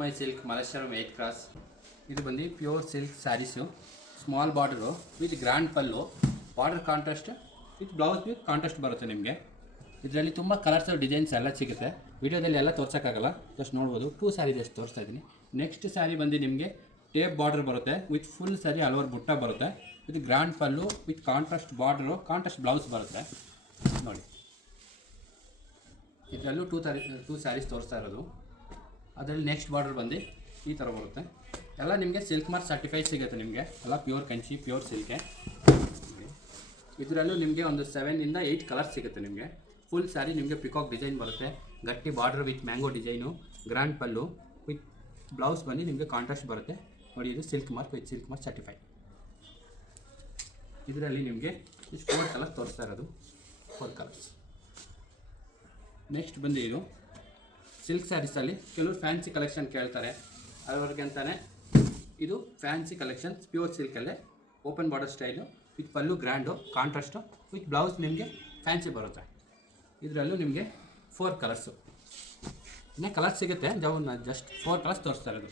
ಮೈ silk Malleswaram 8 cross. ಇದು ಬಂದು pure silk saris, small borders with grand pallu, border contrast with blouse with contrast ಬರುತ್ತೆ ನಿಮಗೆ. ಇದರಲ್ಲಿ ತುಂಬ ಕಲರ್ಸ್ ಡಿಸೈನ್ಸ್ ಎಲ್ಲ ಸಿಗುತ್ತೆ. ವಿಡಿಯೋದಲ್ಲಿ ಎಲ್ಲ ತೋರ್ಸೋಕ್ಕಾಗಲ್ಲ, ಜಸ್ಟ್ ನೋಡ್ಬೋದು. 2 ಸ್ಯಾರಿ ಜಸ್ಟ್ ತೋರಿಸ್ತಾ ಇದ್ದೀನಿ. ನೆಕ್ಸ್ಟ್ ಸ್ಯಾರಿ ಬಂದು ನಿಮಗೆ ಟೇಪ್ ಬಾರ್ಡರ್ ಬರುತ್ತೆ ವಿತ್ ಫುಲ್ ಸ್ಯಾರಿ ಹಲವಾರು ಬುಟ್ಟ ಬರುತ್ತೆ with grand pallu with contrast border, contrast blouse ಬರುತ್ತೆ ನೋಡಿ. ಇದರಲ್ಲೂ 2 ಸ್ಯಾರೀಸ್ ತೋರಿಸ್ತಾ ಇರೋದು. ಅದರಲ್ಲಿ ನೆಕ್ಸ್ಟ್ ಬಾರ್ಡರ್ ಬಂದು ಈ ಥರ ಬರುತ್ತೆ. ಎಲ್ಲ ನಿಮಗೆ ಸಿಲ್ಕ್ ಮಾರ್ಕ್ ಸರ್ಟಿಫೈಡ್ ಸಿಗುತ್ತೆ ನಿಮಗೆ, ಎಲ್ಲ ಪ್ಯೂರ್ ಕಂಚಿ ಪ್ಯೂರ್ ಸಿಲ್ಕೆ. ಇದರಲ್ಲೂ ನಿಮಗೆ ಒಂದು 7 ಇಂದ 8 ಕಲರ್ಸ್ ಸಿಗುತ್ತೆ ನಿಮಗೆ. ಫುಲ್ ಸ್ಯಾರಿ ನಿಮಗೆ ಪಿಕಾಕ್ ಡಿಸೈನ್ ಬರುತ್ತೆ, ಗಟ್ಟಿ border with mango design, grand pallu with blouse ಬಂದು ನಿಮಗೆ ಕಾಂಟ್ರಾಸ್ಟ್ ಬರುತ್ತೆ ನೋಡಿ. ಇದು silk mark with silk mark certified. ಇದರಲ್ಲಿ ನಿಮಗೆ ಇಷ್ಟು 4 ಕಲರ್ಸ್ ತೋರಿಸ್ತಾ ಇರೋದು, 4 ಕಲರ್ಸ್. ನೆಕ್ಸ್ಟ್ ಬಂದು ಇದು ಸಿಲ್ಕ್ ಸ್ಯಾರೀಸಲ್ಲಿ ಕೆಲವರು ಫ್ಯಾನ್ಸಿ ಕಲೆಕ್ಷನ್ ಕೇಳ್ತಾರೆ, ಅವ್ರಿಗೆ ಅಂತಾನೆ ಇದು ಫ್ಯಾನ್ಸಿ ಕಲೆಕ್ಷನ್ ಪ್ಯೂರ್ ಸಿಲ್ಕಲ್ಲೇ open border style with pallu grand contrast with blouse ನಿಮಗೆ ಫ್ಯಾನ್ಸಿ ಬರುತ್ತೆ. ಇದರಲ್ಲೂ ನಿಮಗೆ 4 ಕಲರ್ಸು. ಇನ್ನೂ ಕಲರ್ಸ್ ಸಿಗುತ್ತೆ, ಜಸ್ಟ್ 4 ಕಲರ್ಸ್ ತೋರಿಸ್ತಾ ಇರೋದು.